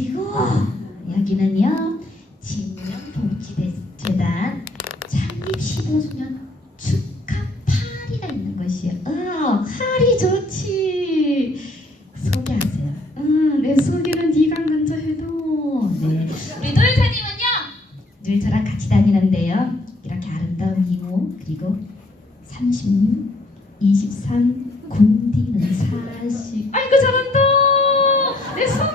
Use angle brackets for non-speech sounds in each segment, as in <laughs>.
어디고? 여기는요 진명복지재단 창립 15주년 축하 파리가 있는 곳이에요. 아, 파리 좋지. 소개하세요. 음, 내 소개는 네가 먼저 해도. 네. 우리 노유사님은요 늘 저랑 같이 다니는데요. 이렇게 아름다운 이모 그리고 36, 23, 군디는 40. 아이고 잘한다. 내소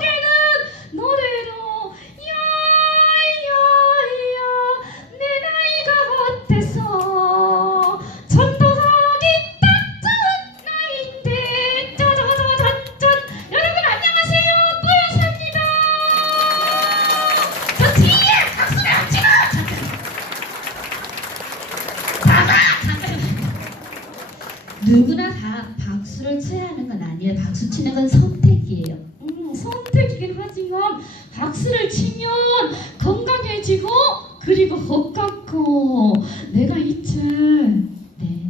치는 건 선택이에요. 음, 선택이긴 하지만 박수를 치면 건강해지고 그리고 헛같고 내가 이제 네.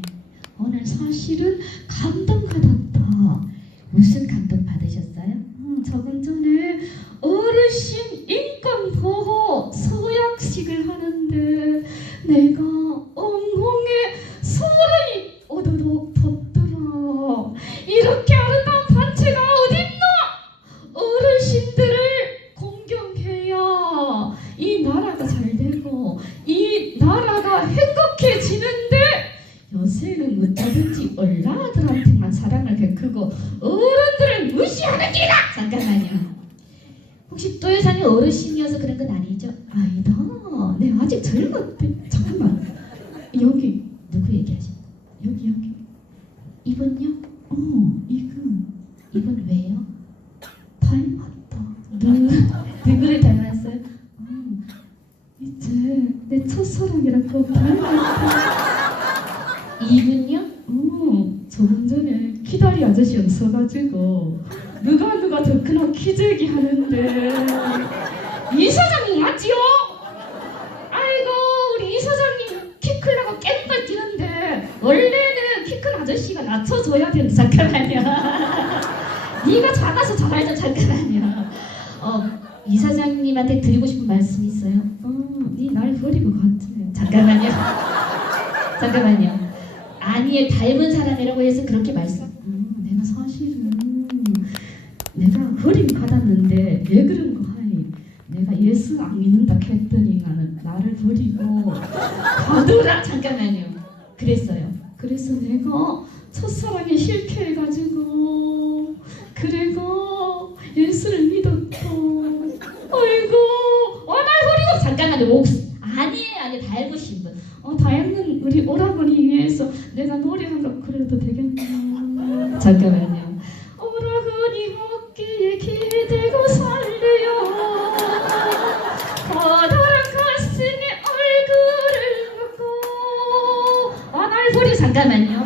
오늘 사실은 감동받았다. 무슨 감동 받으셨어요? 음, 조금 전에 어르신 인권 보호 서약식을 하는데 내가 엉엉에 소름이 오도록 돋더라 이렇게 네 아직 젊었대 잠깐만 여기 누구 얘기하지? 여기 여기 이분요? 어 이분 이분 왜요? 닮았다 누, 누구를 닮았어요? 음, 이제 내 첫사랑이라고 닮았다 이분요? 음, 조금 전에 키다리 아저씨 없어가지고 누가 누가 더 크나 키재기 하는데 이 사장님 맞지요? 원래는 키 큰 아저씨가 낮춰줘야 되는데 잠깐만요. <laughs> 네가 작아서 잘 알죠 잠깐만요. 어, 이 사장님한테 드리고 싶은 말씀이 있어요? 어, 네날 버리고 갔지 잠깐만요. <laughs> 잠깐만요. 아니에 닮은 사람이라고 해서 그렇게 말씀 음, 내가 사실은 내가 버림 받았는데 왜 그런 거 하니? 내가 예수 안 믿는다 했더니가는 나를 버리고 가더라. <laughs> 잠깐만요. 그랬어요 그래서 내가 첫사랑에 싫게 해가지고 그래가 예수를 믿었고 아이고 어날 버리고 잠깐만요 목 아니에요 아니 닮으신 분. 어, 닮은 우리 오라버니 위해서 내가 노래 한곡 그래도 되겠나? 잠깐 잠깐만요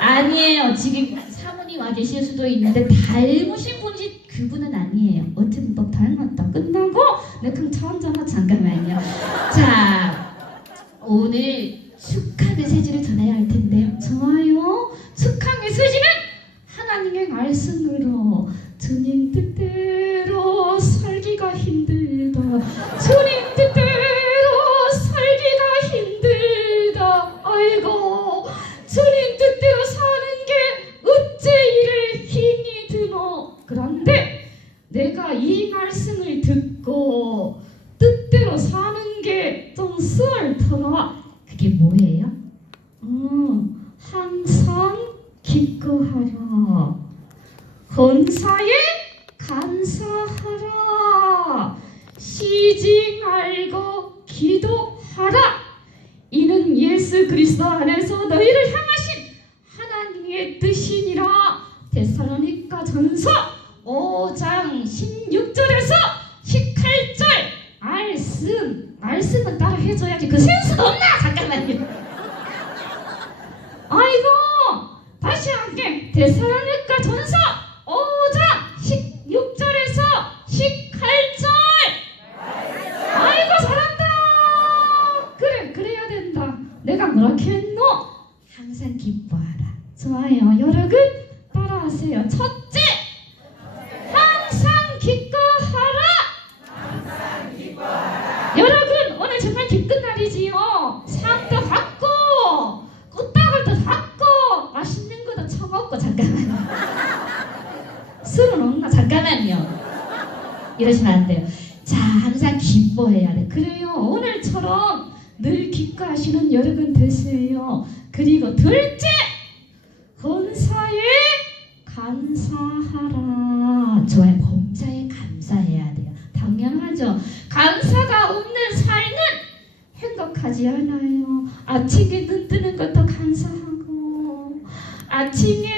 아니에요 지금 사모님 와 계실 수도 있는데 닮으신 분이 그분은 아니에요 어떻게 너 닮았다 끝나고 내가 차 한잔하 잠깐만요 자 오늘 축하 메시지를 전해야 할 텐데요. 좋아요. 축하 메시지는 하나님의 말씀으로 주님 뜻대로 게좀 수월터라 그게 뭐예요? 음, 항상 기꺼하라. 헌사에 감사하라. 쉬지 말고 기도하라. 이는 예수 그리스도 안에서 너희를 향하신 하나님의 뜻이니라. 데살로니가 전서 노력했노? 항상 기뻐하라. 좋아요. 여러분 따라하세요. 첫째 항상 기뻐하라. 항상 기뻐하라. 여러분 오늘 정말 기쁜 날이지요. 상도 받고 꽃다발도 받고 맛있는 것도 처먹고 잠깐만요. 술은 없나 잠깐만요. 이러시면 안 돼요. 자 항상 기뻐해야 돼. 그래요. 오늘처럼 늘 기뻐하시는 여러분 되세요. 그리고 둘째, 헌사에 감사하라. 좋아요. 범사에 감사해야 돼요. 당연하죠. 감사가 없는 삶은 행복하지 않아요. 아침에 눈 뜨는 것도 감사하고, 아침에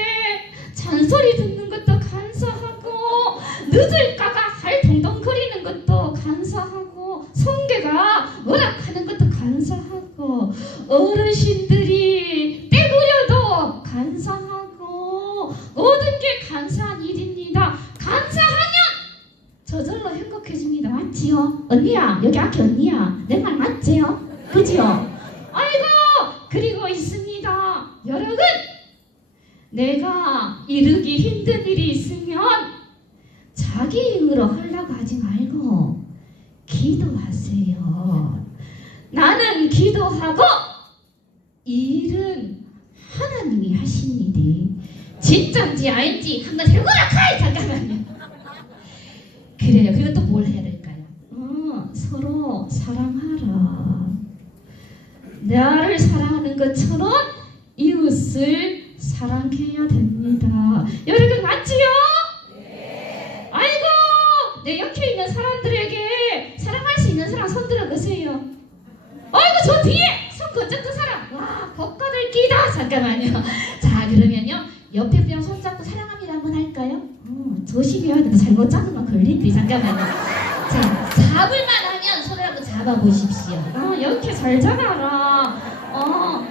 잔소리 듣는 것도 감사하고, 늦을 게 감사한 일입니다. 감사하면 저절로 행복해집니다. 맞지요? 언니야, 여기 아키 언니야. 내 말 맞지요? 그지요? 아이고, 그리고 있습니다. 여러분, 내가 이르기 힘든 일이 있으면 자기 힘으로 하려고 하지 말고 기도하세요. 나는 기도하고 이 일은 하나님이 하신 일이 진짜인지 아닌지 한번 해보라 카이 잠깐만요. 그래요. 그리고 또 뭘 해야 될까요? 어, 서로 사랑하라. 나를 사랑하는 것처럼 이웃을 사랑해야 됩니다. 여러분 맞지요? 아이고 내 옆에 있는 사람들에게 사랑할 수 있는 사람 손 들어 보세요. 아이고 저 뒤에 손 거쳤던 사람 와 복가들 끼다 잠깐만요. 자 그러면요 옆에 그냥 손 잡고 사랑합니다 한번 할까요? 어, 돼. 잘못 잡으면 걸린대 잠깐만요. 자 잡을만 하면 손을 한번 잡아보십시오. 어 이렇게 잘 잡아라. 어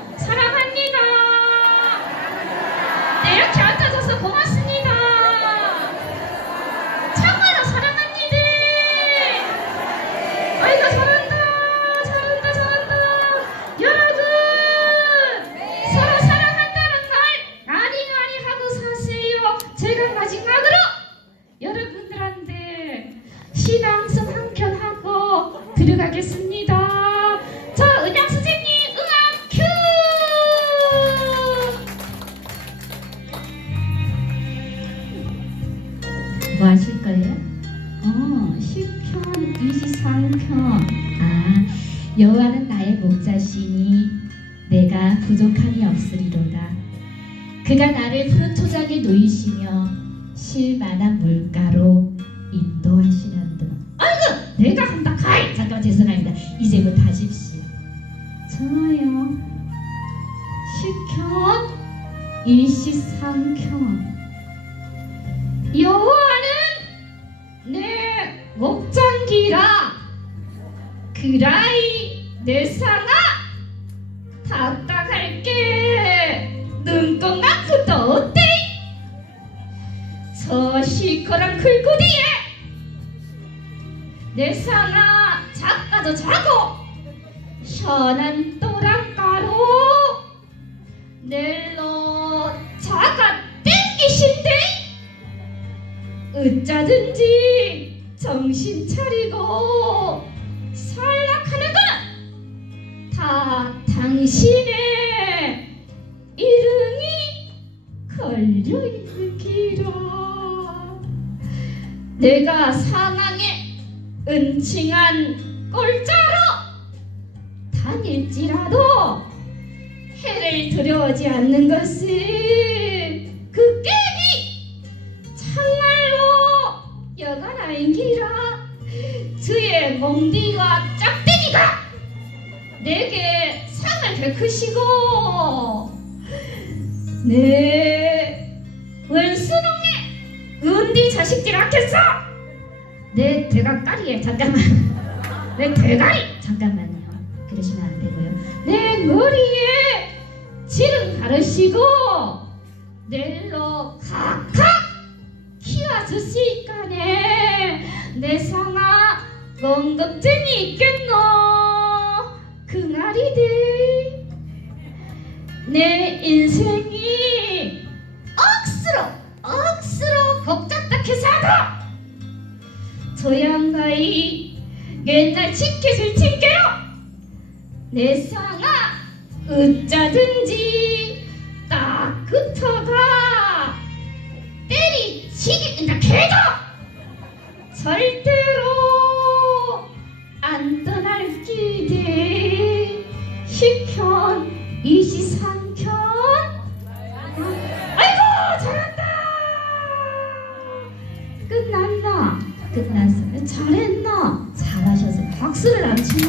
23편. 아, 여호와는 나의 목자시니 내가 부족함이 없으리로다. 그가 나를 푸른 초장에 놓이시며 실만한 물가로 인도하시는도다. 아이고, 내가 한다 카이. 잠깐 죄송합니다. 이제부터 하십시오. 좋아요. 10편, 23편. 여호와는 내 목장기라 그라이 내 상아 답답할게. 눈동나 끝도 어때? 저 시커런 풀구디에 내 상아 작가도 자고 시원한 또랑 가로 넬로 자가 땡기신데 어쩌든지 정신 차리고 살 락하는 건 다 당신의 이름이 걸려 있는 기라. 내가 사망의 은칭한 꼴자로 다닐지라도 해를 들여오지 않는 것은 그 깨기 참말로 여간 아닌기라 주의 몽디가 짝대 기가! 내게 상을 베푸시고 내 원수놈의 은디 자식들 앞에서 내 대가까리에 잠깐만 내 대가리 잠깐만요. 그러시면 안 되고요. 내 머리에 지름 가르시고 내일로 각각 키워주시까네. 내 상아 공급증이 있겠노? 그 말이들 내 인생이 억수로 억수로 복잡하게 살아 저 양가이 맨날 치켓을 칠게요. 내 상아 어쩌든지 딱 붙어가 때리치기 나 개도 절대로 10편. 23편. 아이고 잘한다. 끝났나? 끝났어 잘했나? 잘하셔서 박수를 안 치노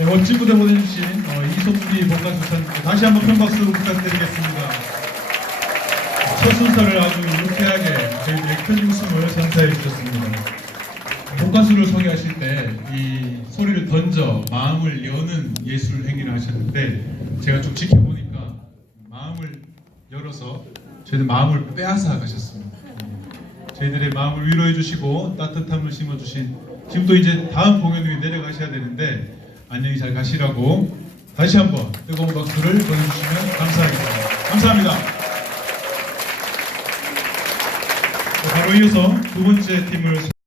네, 멋진 무대 보내주신 어, 이송기 본관수사님께 다시 한번 큰 박수 부탁드리겠습니다. 첫 순서를 아주 유쾌하게 저희들의 큰 웃음을 선사해 주셨습니다. 본관수를 소개하실 때 이 소리를 던져 마음을 여는 예술 행위를 하셨는데 제가 좀 지켜보니까 마음을 열어서 저희들 마음을 빼앗아 가셨습니다. 저희들의 마음을 위로해 주시고 따뜻함을 심어 주신 지금 또 이제 다음 공연으로 내려가셔야 되는데 안녕히 잘 가시라고 다시 한번 뜨거운 박수를 보내주시면 감사하겠습니다. 감사합니다. 네, 바로 이어서 두 번째 팀을